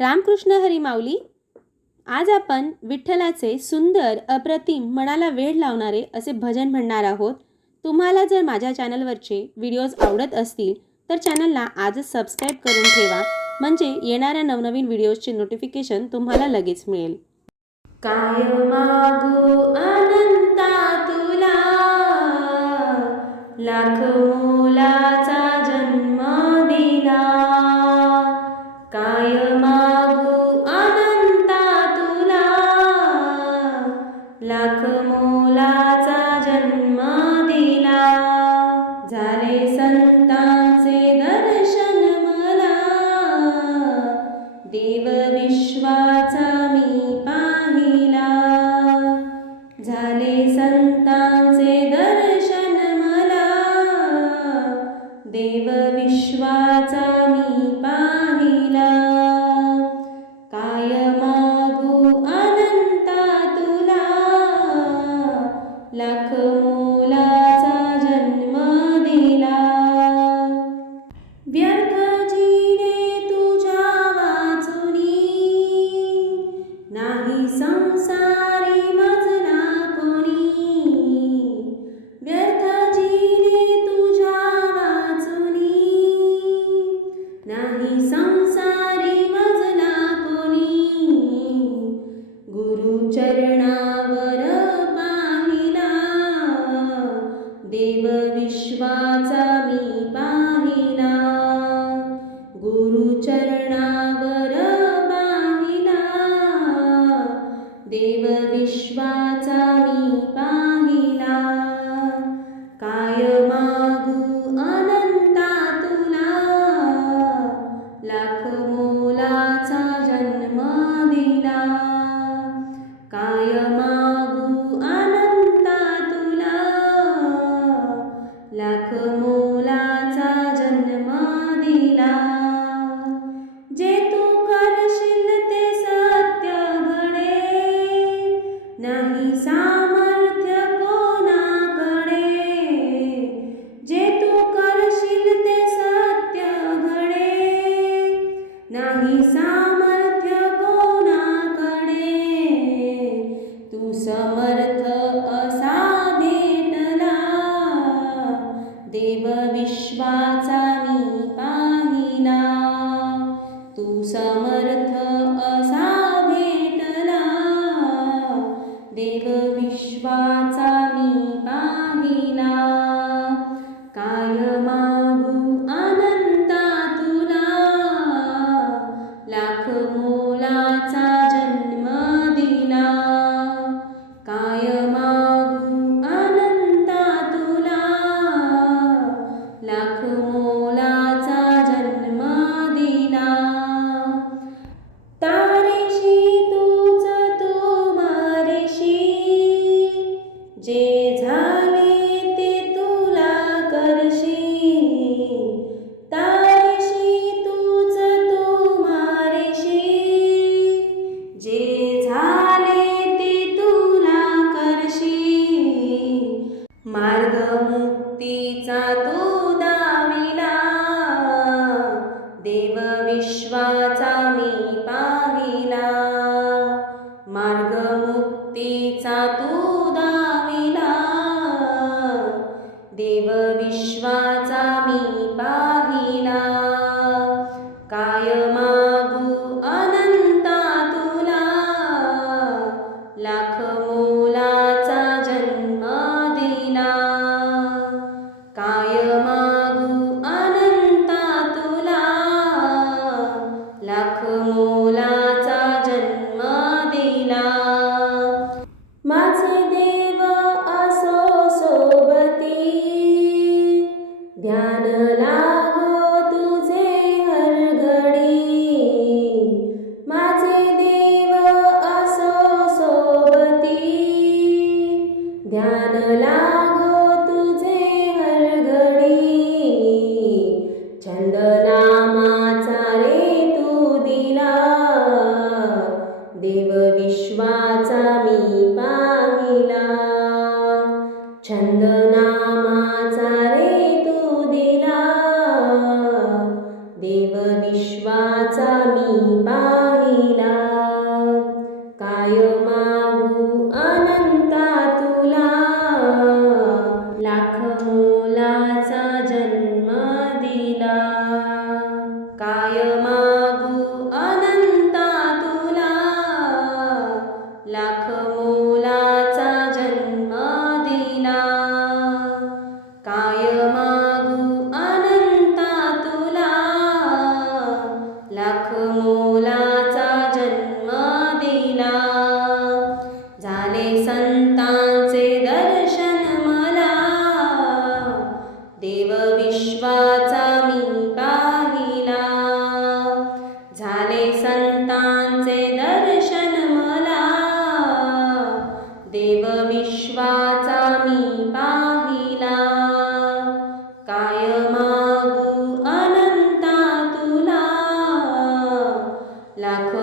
रामकृष्ण हरी माऊली आज आपण विठ्ठलाचे सुंदर अप्रतिम मनाला वेळ लावणारे असे भजन म्हणणार आहोत. तुम्हाला जर माझ्या चॅनलवरचे व्हिडिओज आवडत असतील तर चॅनलला आजच सबस्क्राईब करून ठेवा. म्हणजे येणाऱ्या नवनवीन व्हिडिओजचे नोटिफिकेशन तुम्हाला लगेच मिळेल. काय मागू अनंता तुला लाखो mulai. देव विश्वाचा मी पाहिला. गुरुचरणावर पाहिला. देव विश्वाचा मार्ग मुक्तीचा तू ध्यान लागो तुझे हरघडी माझे देव असो सोबती. ध्यान लागो तुझे हरघडी छंद नामाचा रे तू दिला. देव विश्वाचा मी पाहिला. छंद my लाख